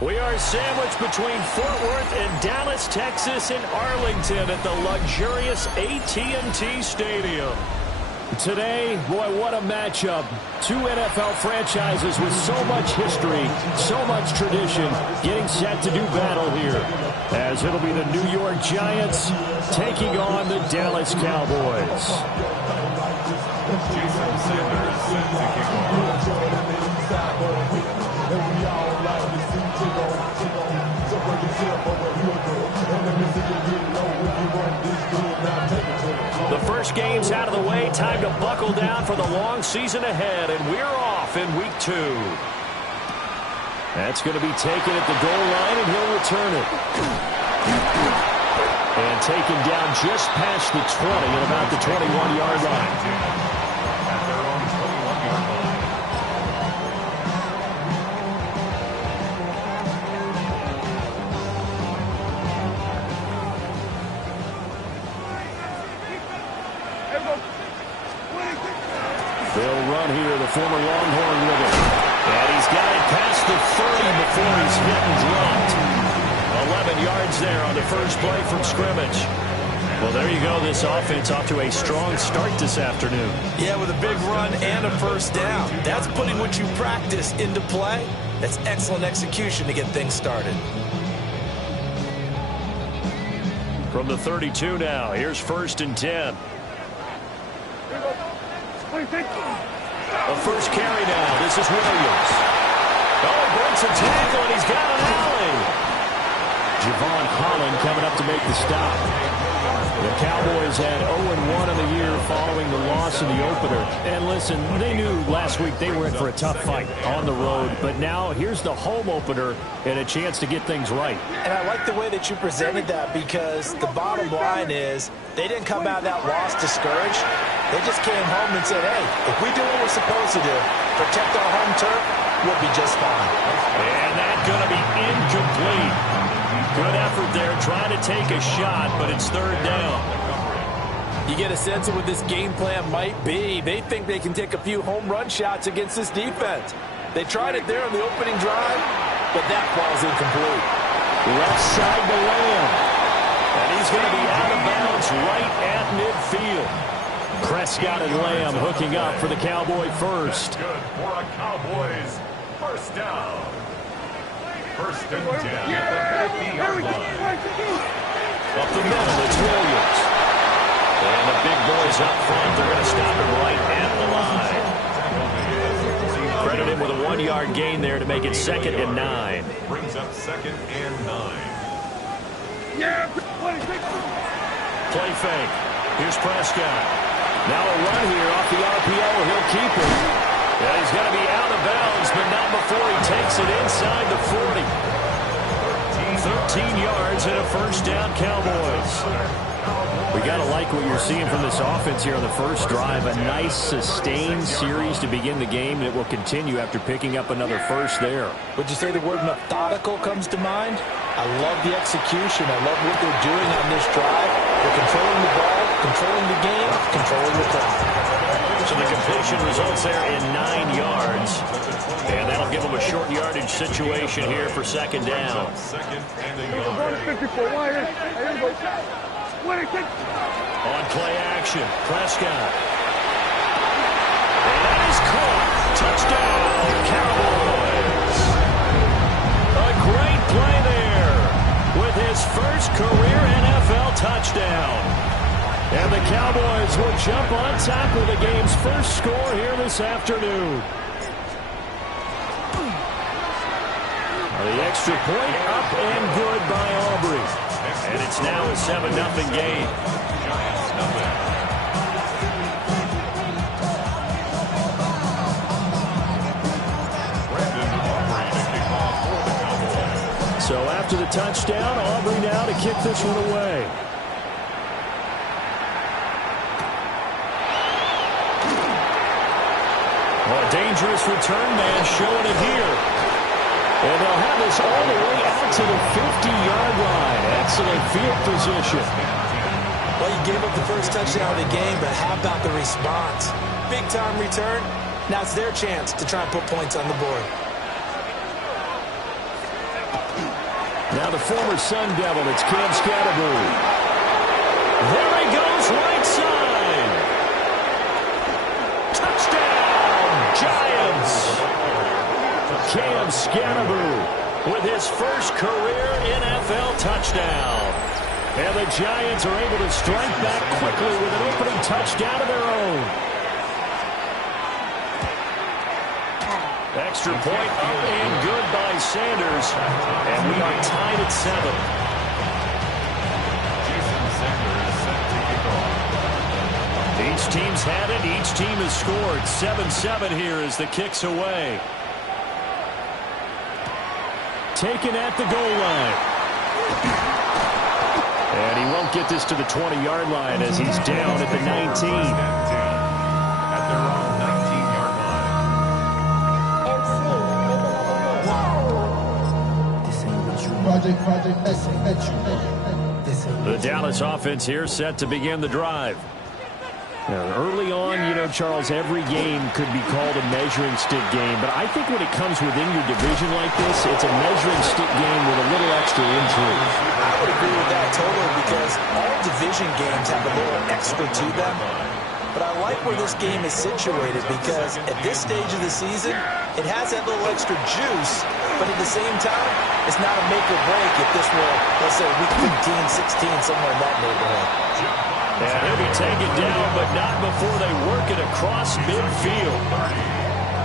We are sandwiched between Fort Worth and Dallas, Texas, and Arlington at the luxurious AT&T Stadium. Today, boy, what a matchup. Two NFL franchises with so much history, so much tradition, getting set to do battle here. As it'll be the New York Giants taking on the Dallas Cowboys. The first game's out of the way. Time to buckle down for the long season ahead, and we're off in week 2. That's going to be taken at the goal line, and he'll return it. And taken down just past the 20 at about the 21-yard line. They'll run here, the former Longhorn with it. And he's got it past the 30 before he's hit and dropped. 11 yards there on the first play from scrimmage. Well, there you go. This offense off to a strong start this afternoon. Yeah, with a big run and a first down. That's putting what you practice into play. That's excellent execution to get things started. From the 32 now, here's 1st and 10. The first carry now. This is Williams. Oh, breaks a tackle, and he's got an alley. Javon Holland coming up to make the stop. The Cowboys had 0-1 in the year following the loss in the opener. And listen, they knew last week they were in for a tough fight on the road. But now here's the home opener and a chance to get things right. And I like the way that you presented that, because the bottom line is they didn't come out of that loss discouraged. They just came home and said, hey, if we do what we're supposed to do, protect our home turf, we'll be just fine. And that's going to be incomplete. Good effort there, trying to take a shot, but it's 3rd down. You get a sense of what this game plan might be. They think they can take a few home run shots against this defense. They tried it there on the opening drive, but that ball's incomplete. Left side to Lamb. And he's going to be out of bounds right at midfield. Prescott and Lamb hooking up for the Cowboy first. Good for a Cowboys first down. 1st and 10 at the 50-yard line. Up the middle, it's Williams. And the big boys up front, they're going to stop him right at the line. Credit him with a 1-yard gain there to make it 2nd and 9. Brings up 2nd and 9. Play fake. Here's Prescott. Now a run here off the RPO. He'll keep it. Yeah, he's going to be out of bounds, but not before he takes it inside the 40. 13 yards and a first down, Cowboys. We got to like what you're seeing from this offense here on the first drive. A nice, sustained series to begin the game, and it will continue after picking up another first there. Would you say the word methodical comes to mind? I love the execution. I love what they're doing on this drive. They're controlling the ball, controlling the game, controlling the clock. So the completion results there in 9 yards. And that'll give them a short yardage situation here for 2nd down. 2nd and a yard. On play action, Prescott. And that is caught. Touchdown, Cowboys. A great play there with his first career NFL touchdown. And the Cowboys will jump on top of the game's first score here this afternoon. The extra point up and good by Aubrey. And it's now a 7-0 game. So after the touchdown, Aubrey now to kick this one away. A dangerous return man showing it here. And they'll have this all the way out to the 50-yard line. Excellent field position. Well, you gave up the first touchdown of the game, but how about the response? Big-time return. Now it's their chance to try and put points on the board. Now the former Sun Devil, it's Cam Scatterboo. There he goes, right side. Touchdown, Giants. Cam Scatterboo with his first career NFL touchdown. And the Giants are able to strike back quickly with an opening touchdown of their own. Extra point up and good by Sanders. And we are tied at 7. Each team's had it. Each team has scored. 7-7 here as the kick's away. Taken at the goal line. And he won't get this to the 20-yard line as he's down at the 19. At their own 19-yard line. The Dallas offense here set to begin the drive. Now, early on, you know, Charles, every game could be called a measuring stick game. But I think when it comes within your division like this, it's a measuring stick game with a little extra intrigue. I would agree with that totally because all division games have a little extra to them. But I like where this game is situated because at this stage of the season, it has that little extra juice. But at the same time, it's not a make or break if this were, let's say, week 15, 16, somewhere in that neighborhood. And he'll be taken down, but not before they work it across midfield.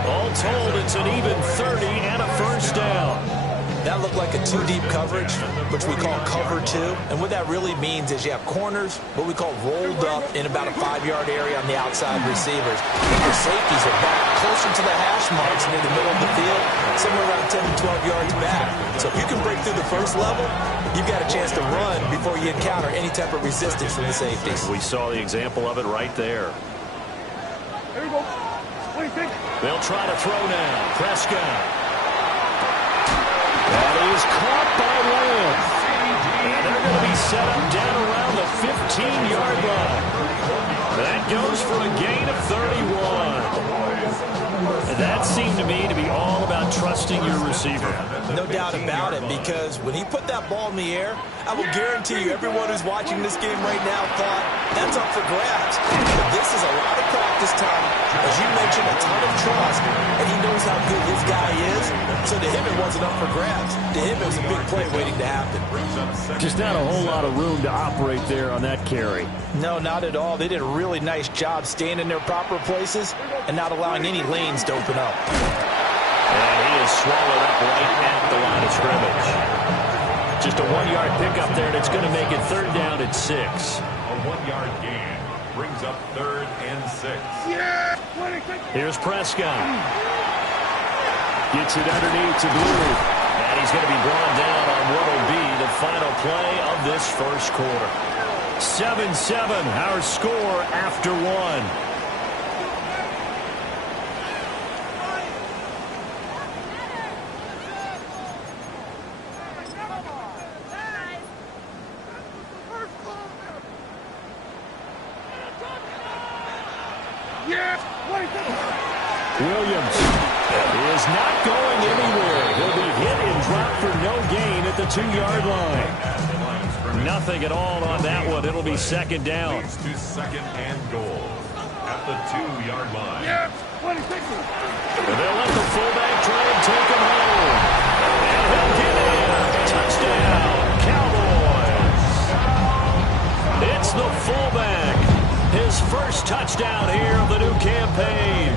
All told, it's an even 30 and a first down. That looked like a two-deep coverage, which we call cover two. And what that really means is you have corners, what we call rolled up in about a 5-yard area on the outside receivers. Your safeties are back closer to the hash marks near the middle of the field, somewhere around 10 to 12 yards back. So if you can break through the first level, you've got a chance to run before you encounter any type of resistance from the safeties. We saw the example of it right there. There you go. What do you think? They'll try to throw now. Prescott. That is caught by Lamb. And they're going to be set up down around the 15-yard line. That goes for a gain of 31. That seemed to me to be all about trusting your receiver. No doubt about it, because when he put that ball in the air, I will guarantee you everyone who's watching this game right now thought, that's up for grabs. But this is a lot of practice time. As you mentioned, a ton of trust, and he knows how good his guy is. So to him, it wasn't up for grabs. To him, it was a big play waiting to happen. Just not a whole lot of room to operate there on that carry. No, not at all. They did a really nice job staying in their proper places and not allowing any lanes to open up. And he is swallowed up right at the line of scrimmage. Just a 1-yard pickup there, and it's going to make it third down at 6. A 1-yard gain brings up 3rd and 6. Yeah! Here's Prescott. Gets it underneath to Blue. And he's going to be brought down on what will be the final play of this first quarter. 7-7, our score after 1. Williams is not going anywhere. He'll be hit and dropped for no gain at the 2-yard line. Nothing at all on that one. It'll be second down. Leads to 2nd and goal at the 2-yard line. And they'll let the fullback try and take him home. And he'll get it. Touchdown, Cowboys. It's the fullback. His first touchdown here of the new campaign.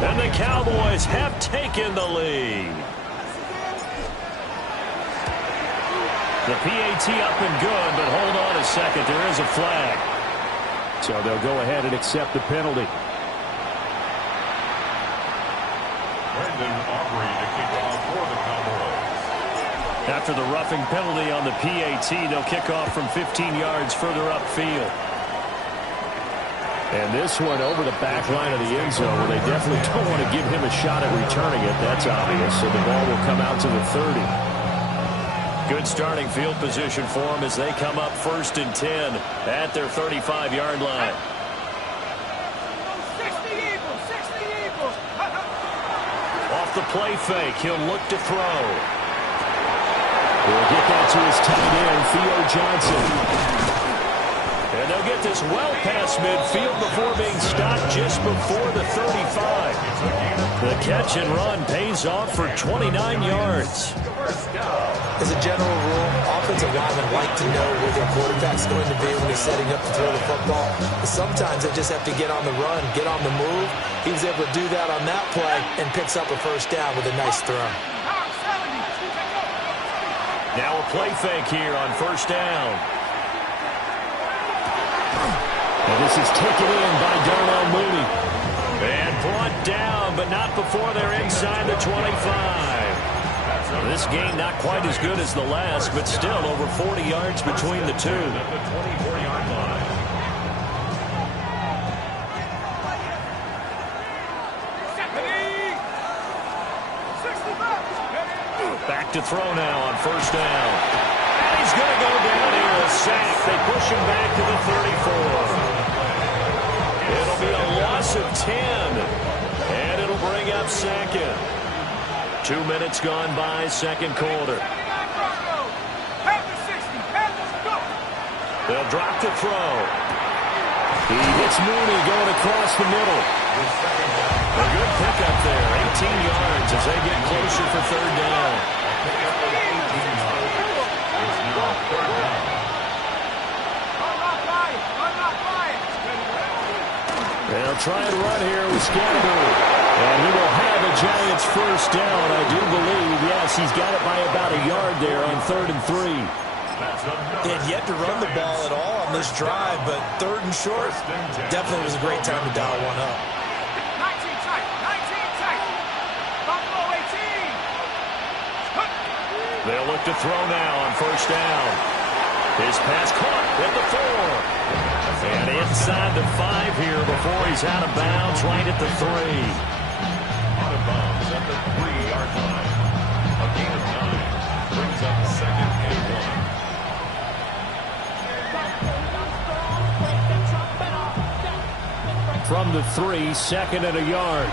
And the Cowboys have taken the lead. The PAT up and good, but hold on a second. There is a flag. So they'll go ahead and accept the penalty. Brandon Aubrey to kick off for the Cowboys. After the roughing penalty on the PAT, they'll kick off from 15 yards further upfield. And this one over the back line of the end zone where they definitely don't want to give him a shot at returning it. That's obvious. So the ball will come out to the 30. Good starting field position for them as they come up 1st and 10 at their 35-yard line. 60 Eagles. Off the play fake, he'll look to throw. to his tight end, Theo Johnson. And they'll get this well past midfield before being stopped just before the 35. The catch and run pays off for 29 yards. As a general rule, offensive linemen like to know where their quarterback's going to be when he's setting up to throw the football. But sometimes they just have to get on the run, get on the move. He was able to do that on that play and picks up a first down with a nice throw. Now a play fake here on first down. And this is taken in by Darnell Mooney. And brought down, but not before they're inside the 25. This game not quite as good as the last, but still over 40 yards between the two. At the 24-yard line. Back to throw now on first down. And he's going to go down here, a sack. They push him back to the 34. It'll be a loss of 10. And it'll bring up second. 2 minutes gone by, second quarter. They'll drop the throw. He hits Mooney going across the middle. A good pickup there, 18 yards as they get closer for third down. They'll try and run here with Scatterbury. And he will have a Giants first down, I do believe. Yes, he's got it by about a yard there on 3rd and 3. They had yet to run the ball at all on this drive, but 3rd and short definitely was a great time to dial one up. 19 tight. Buffalo 18. They'll look to throw now on first down. His pass caught at the 4. And inside the 5 here before he's out of bounds right at the 3. Out of bounds at the 3-yard line. A gain of 9 brings up second and 1. From the 3, second and a yard.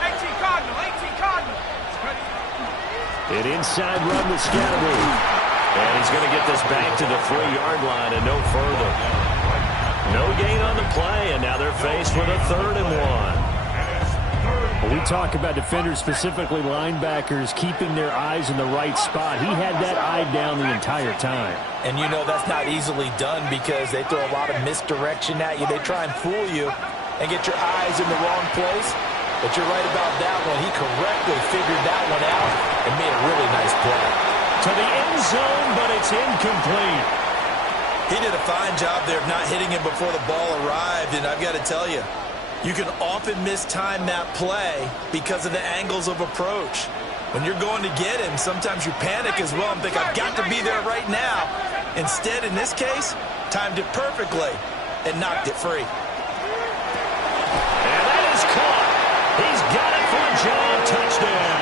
18 Cardinal. An inside run with Scatterbury. And he's going to get this back to the 3-yard line and no further. No gain on the play, and now they're faced with a 3rd and 1. Well, we talk about defenders, specifically linebackers, keeping their eyes in the right spot. He had that eye down the entire time. And you know that's not easily done because they throw a lot of misdirection at you. They try and fool you and get your eyes in the wrong place. But you're right about that one. He correctly figured that one out and made a really nice play. To the end zone, but it's incomplete. He did a fine job there of not hitting him before the ball arrived, and I've got to tell you, you can often mistime that play because of the angles of approach. When you're going to get him, sometimes you panic as well and think, I've got to be there right now. Instead, in this case, timed it perfectly and knocked it free. And that is caught. He's got it for a Giant touchdown.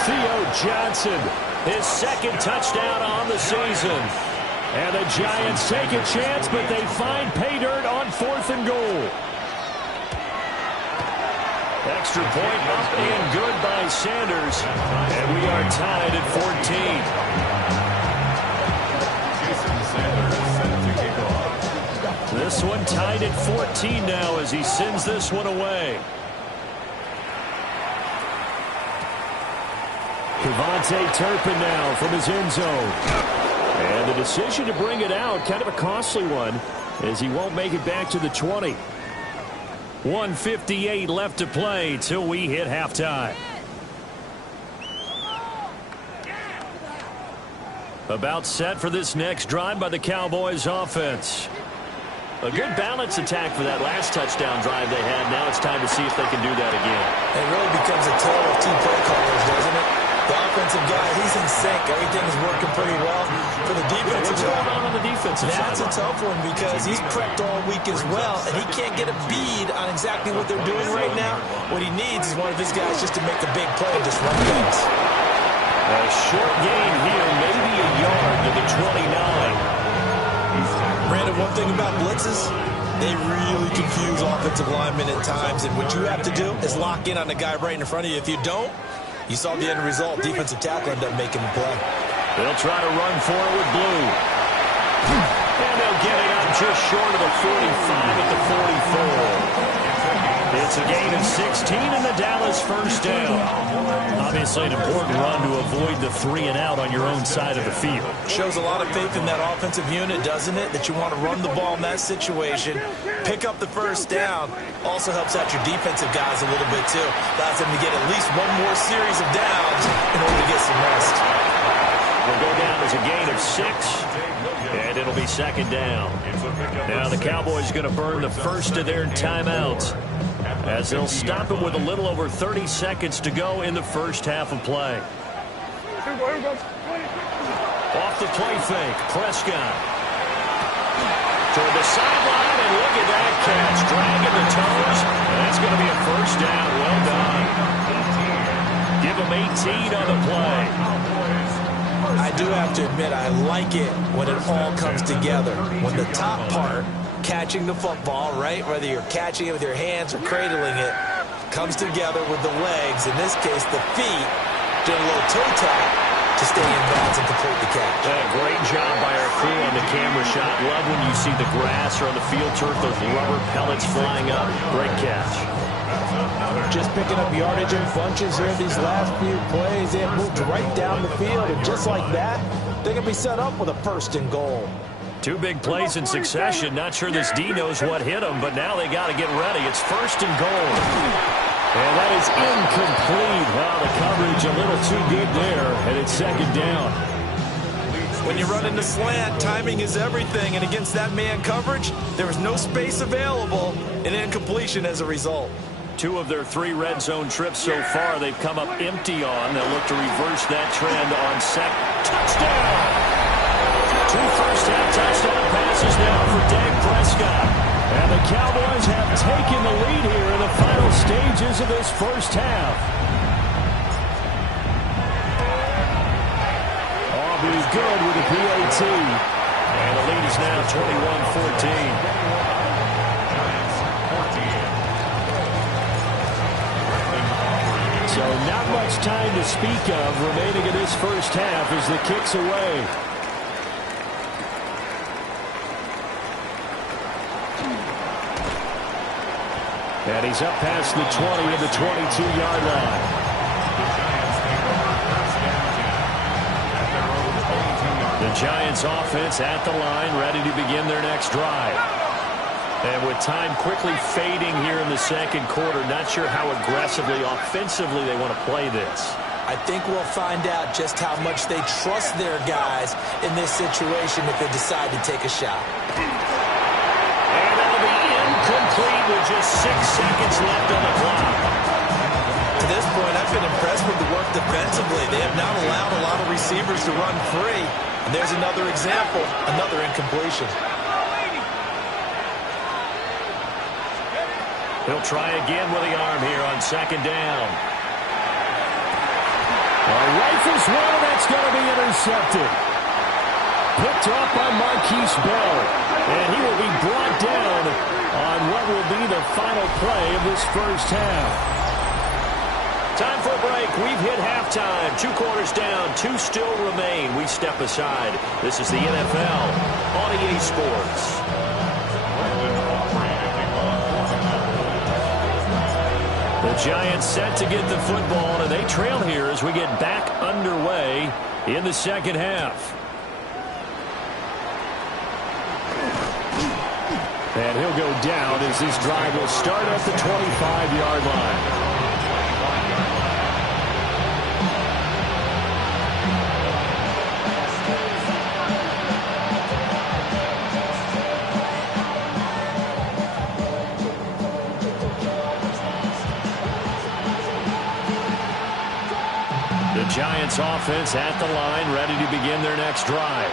Theo Johnson, his second touchdown on the season. And the Giants take a chance, but they find pay dirt on 4th and goal. Extra point up and good by Sanders. And we are tied at 14. This one tied at 14 now as he sends this one away. Devontae Turpin now from his end zone. And the decision to bring it out, kind of a costly one, as he won't make it back to the 20. 1:58 left to play till we hit halftime. About set for this next drive by the Cowboys offense. A good balance attack for that last touchdown drive they had. Now it's time to see if they can do that again. It really becomes a tale of two play callers, doesn't it? The offensive guy, he's in sync. Everything is working pretty well. For the defensive What's going on the defensive side? That's a tough one because he's prepped all week as well, and he can't get a bead on exactly what they're doing right now. What he needs is one of his guys just to make the big play and disrupt things. A short gain here, maybe a yard to the 29. Brandon, one thing about blitzes, they really confuse offensive linemen at times, and what you have to do is lock in on the guy right in front of you. If you don't, You saw the end result. Defensive tackle ended up making the play. They'll try to run for it with blue. And they'll get it up just short of the 45 at the 44. It's a gain of 16 and the Dallas first down. Obviously an important run to avoid the 3 and out on your own side of the field. Shows a lot of faith in that offensive unit, doesn't it? That you want to run the ball in that situation, pick up the first down. Also helps out your defensive guys a little bit too. Allows them to get at least one more series of downs in order to get some rest. Will go down as a gain of 6, and it'll be second down. Now the Cowboys going to burn the first of their timeouts as they'll stop it with a little over 30 seconds to go in the first half of play. Off the play fake, Prescott. Toward the sideline, and look at that catch. Dragging the toes, and that's going to be a first down. Well done. Give them 18 on the play. I do have to admit, I like it when it all comes together. When the top part, catching the football, right, whether you're catching it with your hands or cradling it, comes together with the legs, in this case the feet, doing a little toe tap to stay in bounds and complete the catch. Great job by our crew on the camera shot. Love when you see the grass or on the field turf, those rubber pellets flying up. Great catch. Just picking up yardage in bunches here these last few plays. They have moved right down the field, and just like that, they can be set up with a first and goal. 2 big plays in succession. Not sure this D knows what hit them, but now they got to get ready. It's first and goal. And that is incomplete. Well, the coverage a little too good there, and it's second down. When you run into slant, timing is everything, and against that man coverage, there was no space available, and incompletion as a result. 2 of their 3 red zone trips so far they've come up empty on. They'll look to reverse that trend on touchdown. 2 first-half touchdown passes now for Dak Prescott. And the Cowboys have taken the lead here in the final stages of this first half. Auburn's good with the PAT. And the lead is now 21-14. So not much time to speak of remaining in this first half as the kick's away. And he's up past the 20 of the 22-yard line. The Giants offense at the line, ready to begin their next drive. And with time quickly fading here in the second quarter, not sure how aggressively, offensively they want to play this. I think we'll find out just how much they trust their guys in this situation if they decide to take a shot. And that'll be incomplete with just 6 seconds left on the clock. To this point, I've been impressed with the work defensively. They have not allowed a lot of receivers to run free. And there's another example, another incompletion. He'll try again with the arm here on second down. Rifles one, that's going to be intercepted. Picked off by Marquise Bell. And he will be brought down on what will be the final play of this first half. Time for a break. We've hit halftime. 2 quarters down, 2 still remain. We step aside. This is the NFL on EA Sports. The Giants set to get the football, and they trail here as we get back underway in the second half. And he'll go down as this drive will start at the 25-yard line. Giants offense at the line, ready to begin their next drive.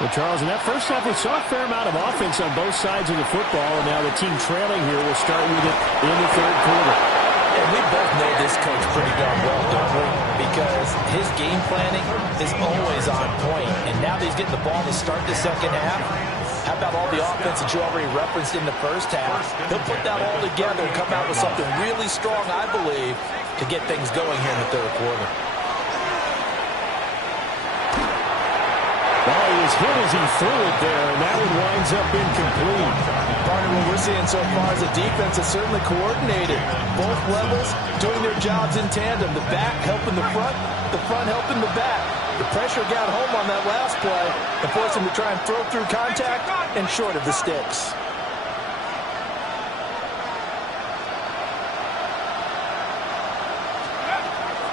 Well, Charles, in that first half, we saw a fair amount of offense on both sides of the football, and now the team trailing here will start with it in the third quarter. And we both know this coach pretty darn well, don't we? Because his game planning is always on point, and now that he's getting the ball to start the second half, how about all the offense that you already referenced in the first half? He'll put that all together and come out with something really strong, I believe, to get things going here in the third quarter. Well, he was hit as he threw it there, and that one winds up incomplete. Partner, what we're seeing so far is the defense is certainly coordinated. Both levels doing their jobs in tandem. The back helping the front helping the back. The pressure got home on that last play and forced him to try and throw through contact and short of the sticks.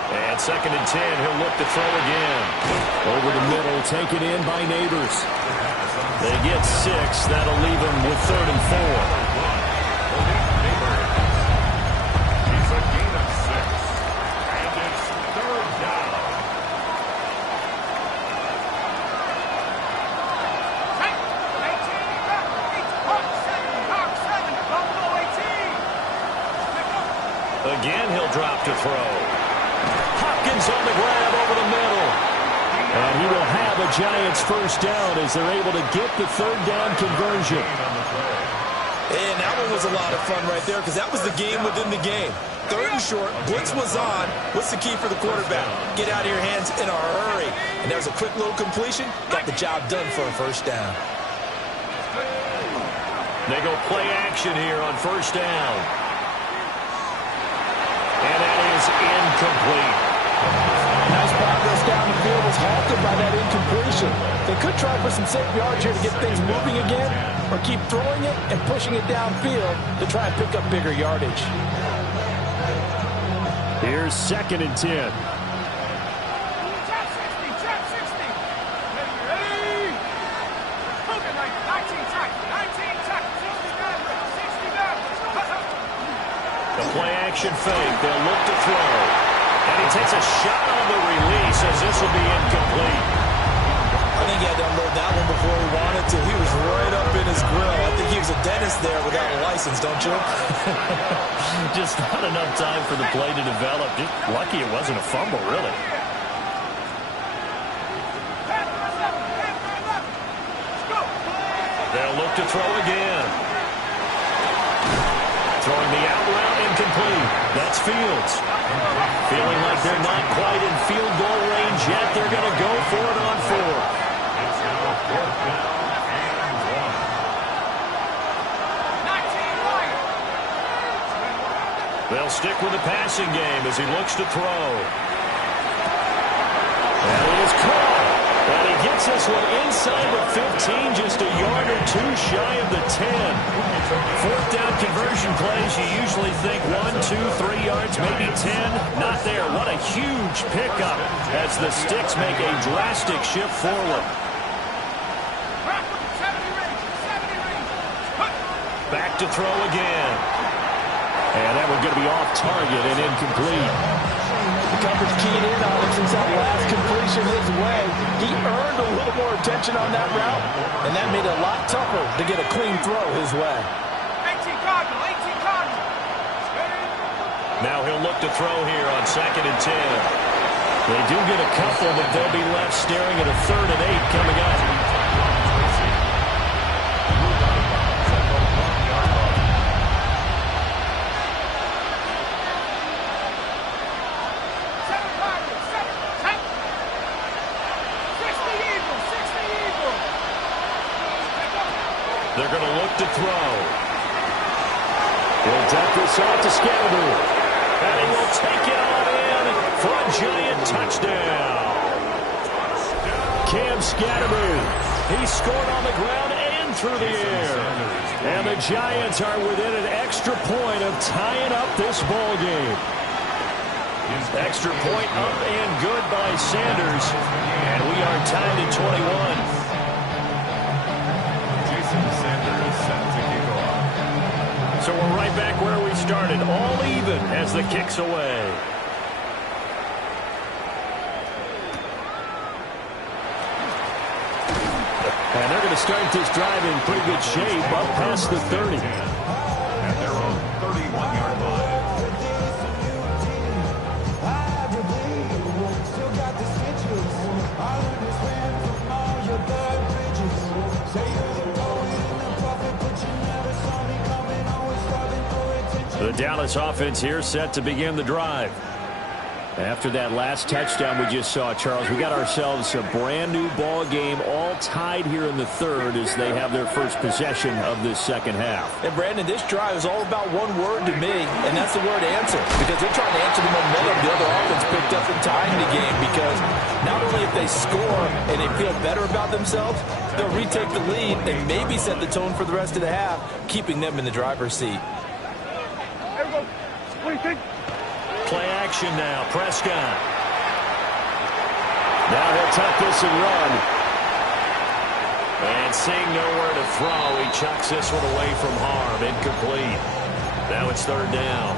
And 2nd and 10, he'll look to throw again. Over the middle, taken in by Neighbors. They get 6. That'll leave them with 3rd and 4. He's a gain of 6. And it's 3rd down. Again, he'll drop to throw. Hopkins on the grab over the middle. And he will have a Giants first down as they're able to get the 3rd down conversion. And that one was a lot of fun right there because that was the game within the game. 3rd and short, blitz was on. What's the key for the quarterback? Get out of your hands in a hurry. And that was a quick little completion. Got the job done for a first down. They go play action here on 1st down. And that is incomplete. Nice progress down the field was halted by that incompletion. They could try for some safe yards here to get things moving again, or keep throwing it and pushing it downfield to try and pick up bigger yardage. Here's 2nd and 10. The play action fake. They'll look to throw. And he takes a shot on the release as this will be incomplete. I think he had to unload that one before he wanted to. He was right up in his grill. I think he was a dentist there without a license, don't you? Just not enough time for the play to develop. Just lucky it wasn't a fumble, really. They'll look to throw again. Throwing the out route incomplete. That's Fields. Feeling like they're not quite in field goal range yet. They're going to go for it on 4th. It's now 4th down and 1. They'll stick with the passing game as he looks to throw. And he is caught. And he gets this one inside the 15, just a yard or 2 shy of the 10. 4th down conversion plays, you usually think 1, 2, 3 yards, maybe 10. Not there. What a huge pickup as the Sticks make a drastic shift forward. Back to throw again. And that one's going to be off target and incomplete. The coverage keyed in on him since that last completion his way. He earned a little more attention on that route, and that made it a lot tougher to get a clean throw his way. 18 Cardinal, 18 Cardinal. Now he'll look to throw here on 2nd and 10. They do get a couple, but they'll be left staring at a 3rd and 8 coming up. They're going to look to throw. He'll dump this off to Scatterby. And he will take it on in for a Giant touchdown. Cam Scatterby. He scored on the ground and through the air. And the Giants are within an extra point of tying up this ball game. Extra point up and good by Sanders. And we are tied at 21. So we're right back where we started, all even as the kick's away. And they're going to start this drive in pretty good shape, up past the 30. At their own 31-yard line. The Dallas offense here set to begin the drive. After that last touchdown we just saw, Charles, we got ourselves a brand new ball game, all tied here in the third as they have their first possession of this second half. And Brandon, this drive is all about one word to me, and that's the word answer, because they're trying to answer the momentum the other offense picked up in tying the game, because not only if they score and they feel better about themselves, they'll retake the lead and maybe set the tone for the rest of the half, keeping them in the driver's seat. Play action now. Prescott. Now he'll tuck this and run. And seeing nowhere to throw, he chucks this one away from harm. Incomplete. Now it's third down.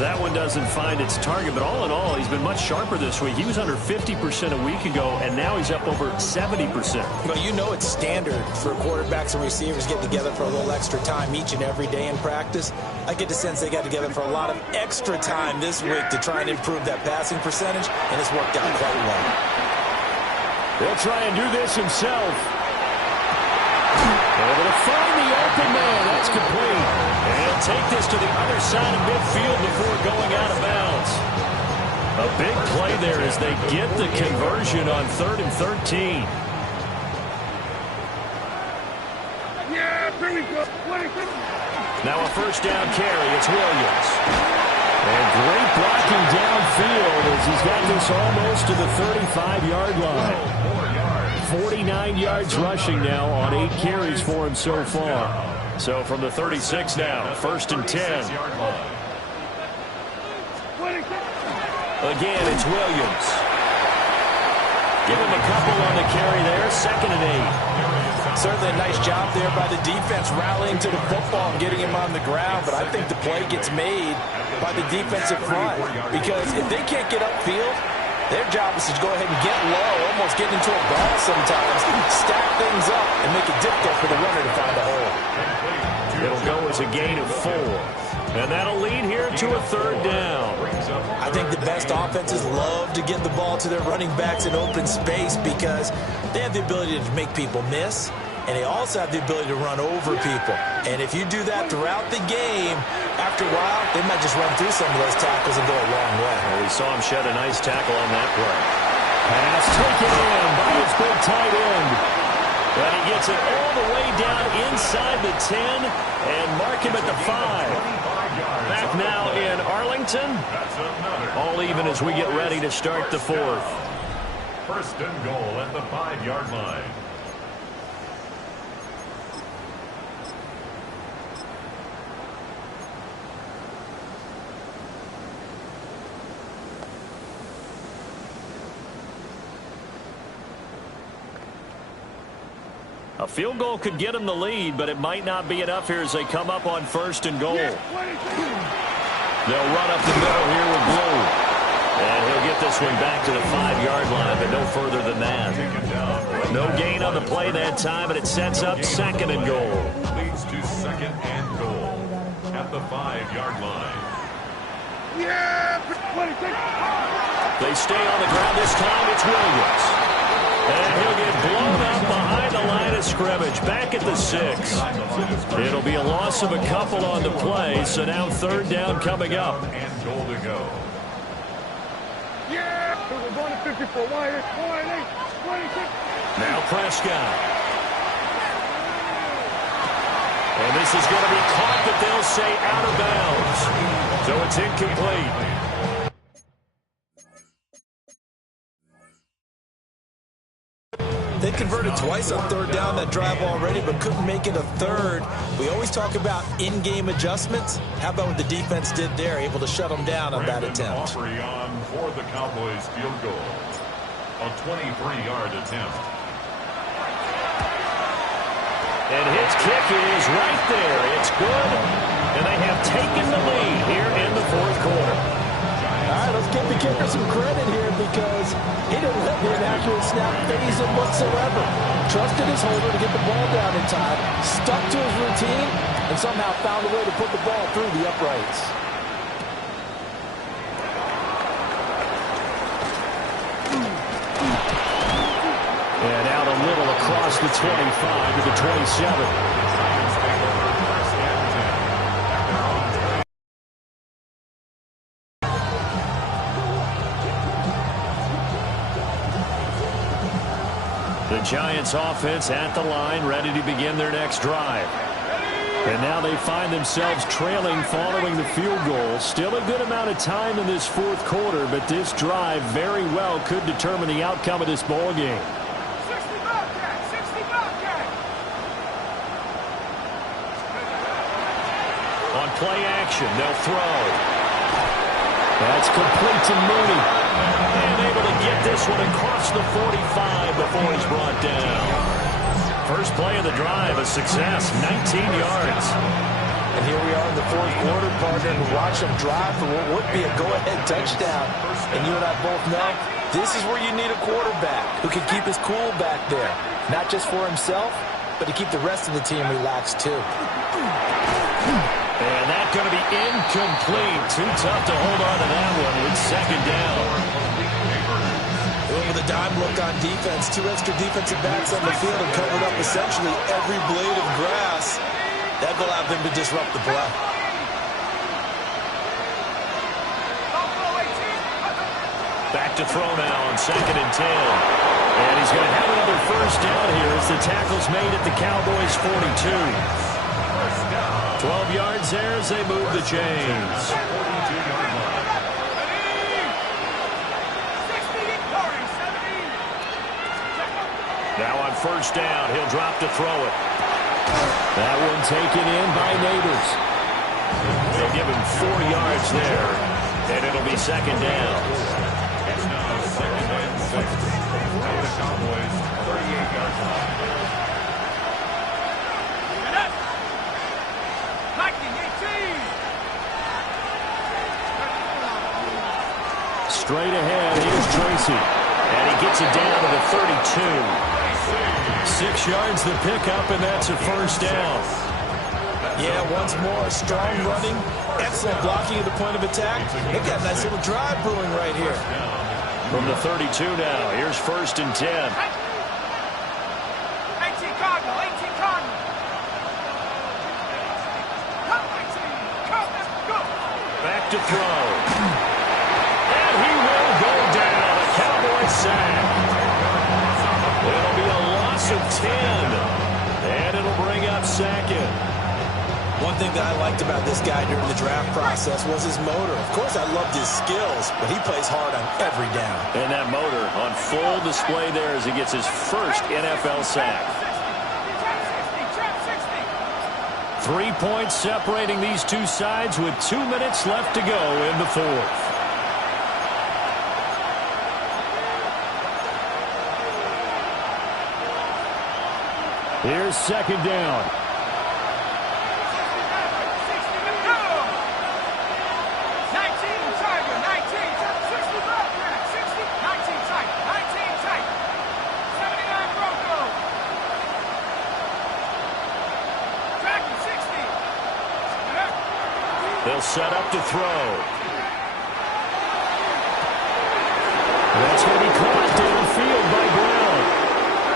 That one doesn't find its target, but all in all, he's been much sharper this week. He was under 50% a week ago, and now he's up over 70%. Well, you know it's standard for quarterbacks and receivers getting together for a little extra time each and every day in practice. I get the sense they got together for a lot of extra time this week to try and improve that passing percentage, and it's worked out quite well. He'll try and do this himself. Able to find the open man. That's complete. And he'll take this to the other side of midfield before going out of bounds. A big play there as they get the conversion on 3rd and 13. Now a first down carry. It's Williams. And great blocking downfield as he's got this almost to the 35-yard line. 49 yards rushing now on 8 carries for him so far. So from the 36 now, 1st and 10. Again, it's Williams. Give him a couple on the carry there, 2nd and 8. Certainly a nice job there by the defense rallying to the football and getting him on the ground, but I think the play gets made by the defensive front, because if they can't get upfield, their job is to go ahead and get low, almost get into a ball sometimes, stack things up, and make it difficult for the runner to find a hole. It'll go as a gain of 4. And that'll lead here to a 3rd down. I think the best offenses love to get the ball to their running backs in open space because they have the ability to make people miss, and they also have the ability to run over people. And if you do that throughout the game, after a while, they might just run through some of those tackles and go a long way. Well, we saw him shed a nice tackle on that play. Pass taken in by his big tight end. But he gets it all the way down inside the 10 and mark him at the 5. Back now in Arlington. All even as we get ready to start the 4th. 1st and goal at the 5-yard line. A field goal could get him the lead, but it might not be enough here as they come up on 1st and goal. They'll run up the middle here with Blue. And he'll get this one back to the 5-yard line, but no further than that. No gain on the play that time, and it sets up 2nd and goal. Leads to 2nd and goal at the 5-yard line. They stay on the ground this time. It's Williams. And he'll get blown up behind the line of scrimmage, back at the 6. It'll be a loss of a couple on the play, so now 3rd down coming up. And goal to go. We're going to 54. Now Prescott. And this is going to be caught, but they'll say out of bounds. So it's incomplete. They converted twice on 3rd down that drive already, but couldn't make it a 3rd. We always talk about in-game adjustments. How about what the defense did there, able to shut them down on that attempt? Aubrey on for the Cowboys field goal. A 23-yard attempt. And his kick is right there. It's good. And they have taken the lead here in the 4th quarter. All right, let's give the kicker some credit here because he didn't let the inaccurate snap phase him whatsoever. Trusted his holder to get the ball down in time, stuck to his routine, and somehow found a way to put the ball through the uprights. And out a little across the 25 to the 27. Giants offense at the line, ready to begin their next drive. And now they find themselves trailing following the field goal. Still a good amount of time in this fourth quarter, but this drive very well could determine the outcome of this ball game. 60 Bobcat, 60 Bobcat. On play action, they'll throw. That's complete to Mooney. And able to get this one across the 45 before he's brought down. First play of the drive, a success, 19 yards. And here we are in the fourth quarter, partner, and watch them drive for what would be a go-ahead touchdown. And you and I both know this is where you need a quarterback who can keep his cool back there. Not just for himself, but to keep the rest of the team relaxed, too. And that's going to be incomplete. Too tough to hold on to that one. It's second down. With a dime look on defense, two extra defensive backs on the field and covered up essentially every blade of grass. That will allow them to disrupt the play. Back to throw now on 2nd and 10. And he's going to have another first down here as the tackle's made at the Cowboys' 42. 12 yards there as they move the chains. Now on first down, he'll drop to throw it. That one taken in by Neighbors. They'll give him 4 yards there, and it'll be second down. It's now second and 6 from the Cowboys' 38-yard line. Straight ahead, here's Tracy. And he gets it down to the 32. 6 yards the pickup, and that's a first down. Yeah, once more, strong running, excellent blocking at the point of attack. They've got a nice little drive brewing right here. From the 32 now, here's 1st and 10. 18 Cardinal, 18 Cardinal. Come, 18, come, let's go. Back to throw. And he will go down. A Cowboy sack. It'll be a loss of 10. And it'll bring up 2nd. One thing that I liked about this guy during the draft process was his motor. Of course, I loved his skills, but he plays hard on every down. And that motor on full display there as he gets his first NFL sack. 3 points separating these two sides with 2 minutes left to go in the fourth. Here's second down. 19 tight. 79 Bronco. Tracking 60. They'll set up to throw. That's going to be caught downfield by Brown.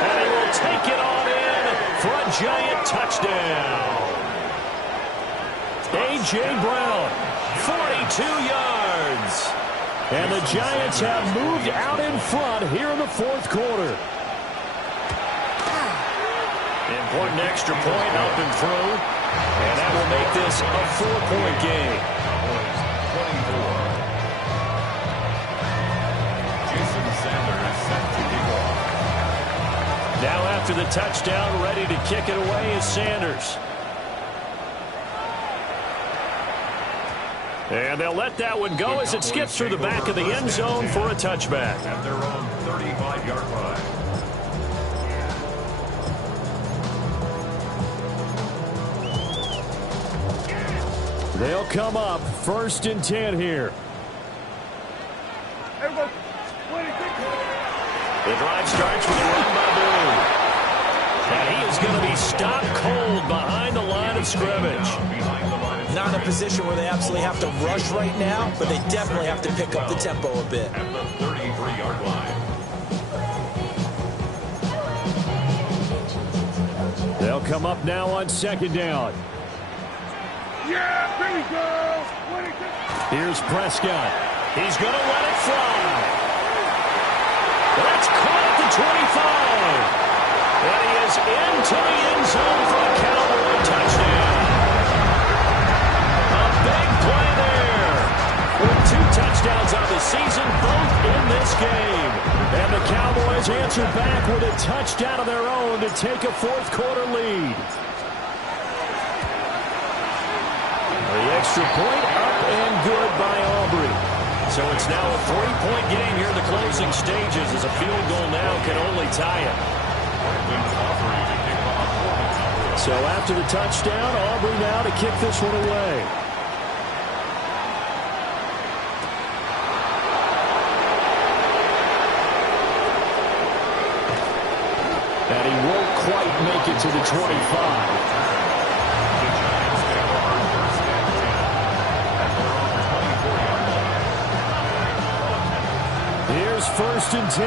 And he will take it on in for a giant touchdown. A.J. Brown, 42 yards. And the Giants have moved out in front here in the fourth quarter. Important extra point up and through. And that will make this a 4-point game. 24. Jason Sanders set to kick off. Now after the touchdown, ready to kick it away is Sanders. And they'll let that one go as it skips through the back of the end zone for a touchback. At their own 35-yard line. They'll come up 1st and 10 here. The drive starts with a run by Boone. And he is going to be stopped cold behind the line of scrimmage. Not in a position where they absolutely have to rush right now, but they definitely have to pick up the tempo a bit. At the 33-yard line. They'll come up now on 2nd down. Yeah, here we go. Here's Prescott. He's going to let it fly. That's caught at the 25. And he is into the end zone for the Cowboy touchdown. A big play there. With 2 touchdowns on the season, both in this game. And the Cowboys answer back with a touchdown of their own to take a fourth-quarter lead. The extra point up and good by Aubrey. So it's now a 3-point game here in the closing stages as a field goal now can only tie it. So after the touchdown, Aubrey now to kick this one away. And he won't quite make it to the 25. Here's 1st and 10.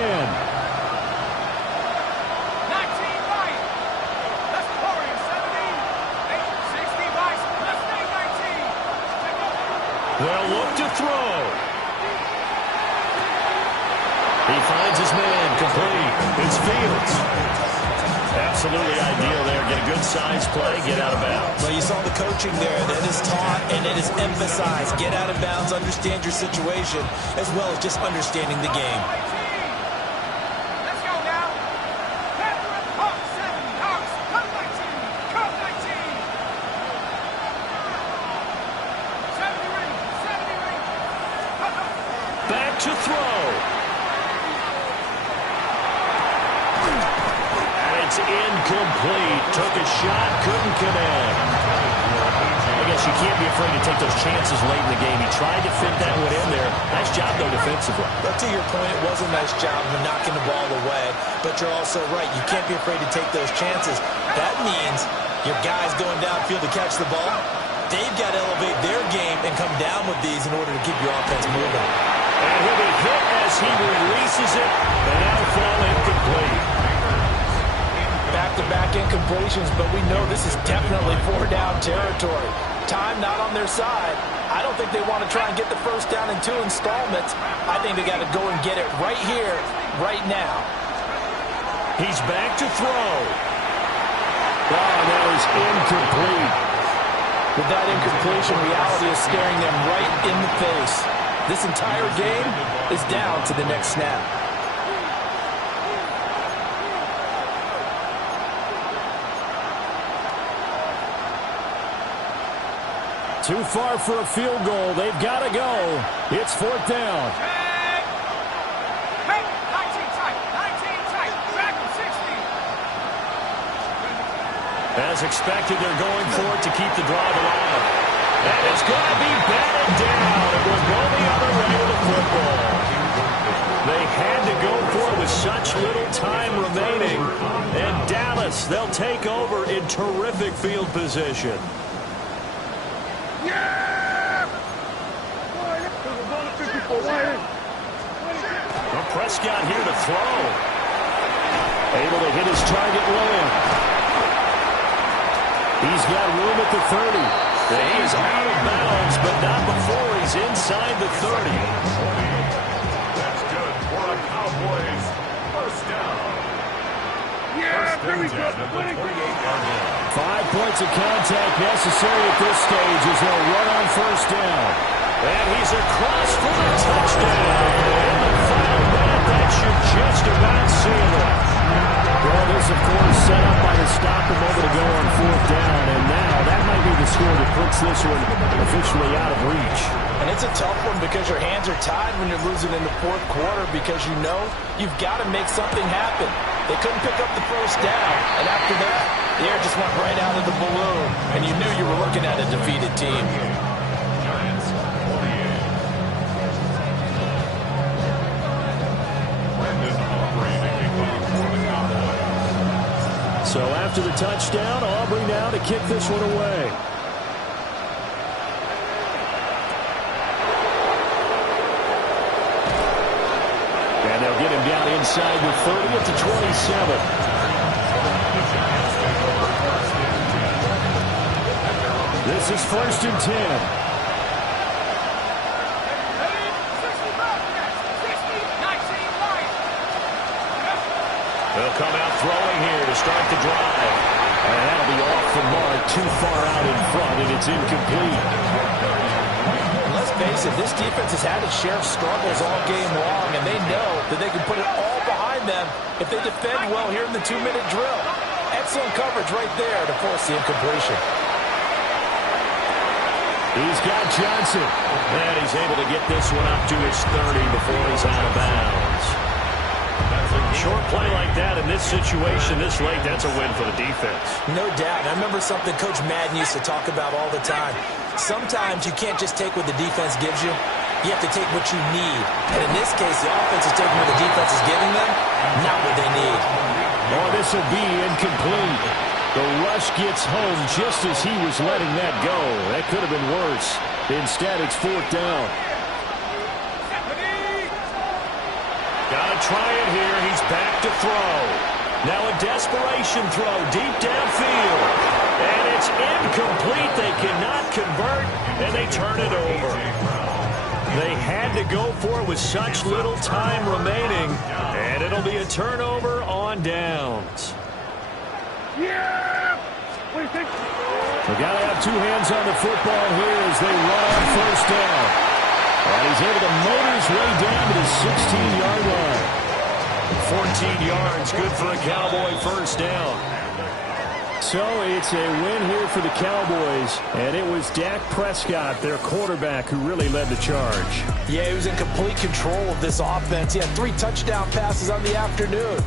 19 right. That's 40, 17, 60 right. Let's stay 19. They'll look to throw. He finds his man complete. It's Fields. Absolutely ideal there. Get a good size play, get out of bounds. Well, you saw the coaching there. That is taught and it is emphasized. Get out of bounds, understand your situation, as well as just understanding the game. Let's go now. Veteran Hawk 7, Hawks, come 19, come 19. 70 ring, 70 ring. Back to throw. It's incomplete. Took a shot, couldn't connect. I guess you can't be afraid to take those chances late in the game. He tried to fit that one in there. Nice job, though, defensively. But to your point, it was a nice job of knocking the ball away. But you're also right. You can't be afraid to take those chances. That means your guys going downfield to catch the ball, they've got to elevate their game and come down with these in order to keep your offense moving. And he'll be hit as he releases it. And that'll fall incomplete. Back-to-back incompletions, but we know this is definitely 4-down territory. Time not on their side. I don't think they want to try and get the first down in 2 installments. I think they got to go and get it right here, right now. He's back to throw. Oh, that was incomplete. With that incompletion, reality is staring them right in the face. This entire game is down to the next snap. Too far for a field goal. They've got to go. It's 4th down. Hey, 19 tight, track him 60. As expected, they're going for it to keep the drive alive. And it's going to be batted down. It will go the other way with the football. They had to go for it with such little time remaining. And Dallas, they'll take over in terrific field position. Well, Prescott here to throw. Able to hit his target low. He's got room at the 30. He's out of bounds, but not before he's inside the 30. That's good for the Cowboys. First down. Here we go. 5 points of contact necessary at this stage as they'll run on first down. And he's across for the touchdown. In the final minute, that should just about seal it. Well, this, of course, set up by the stop a moment ago on 4th down. And now that might be the score that puts this one officially out of reach. And it's a tough one because your hands are tied when you're losing in the 4th quarter because you know you've got to make something happen. They couldn't pick up the first down. And after that, the air just went right out of the balloon. And you knew you were looking at a defeated team. Giants 48. Brendan Aubrey to kick off for the Cowboys. So after the touchdown, Aubrey now to kick this one away. And they'll get him down inside the 30 at the 27. This is 1st and 10. They'll come out throwing here to start the drive. And that'll be off the mark, too far out in front, and it's incomplete. Let's face it, this defense has had its share of struggles all game long, and they know that they can put it all behind them if they defend well here in the 2-minute drill. Excellent coverage right there to force the incompletion. He's got Johnson, and he's able to get this one up to his 30 before he's out of bounds. Short play like that in this situation this late, that's a win for the defense. No doubt. I remember something Coach Madden used to talk about all the time. Sometimes you can't just take what the defense gives you. You have to take what you need. And in this case, the offense is taking what the defense is giving them, not what they need. Oh, this will be incomplete. The rush gets home just as he was letting that go. That could have been worse. Instead, it's 4th down. Gotta try it here. He's back to throw. Now a desperation throw deep downfield. And it's incomplete. They cannot convert, and they turn it over. They had to go for it with such little time remaining, and it'll be a turnover on downs. They got to have two hands on the football here as they run on 1st down. And he's able to motor his way down to the 16-yard line. 14 yards, good for a Cowboy 1st down. So it's a win here for the Cowboys, and it was Dak Prescott, their quarterback, who really led the charge. Yeah, he was in complete control of this offense. He had 3 touchdown passes on the afternoon.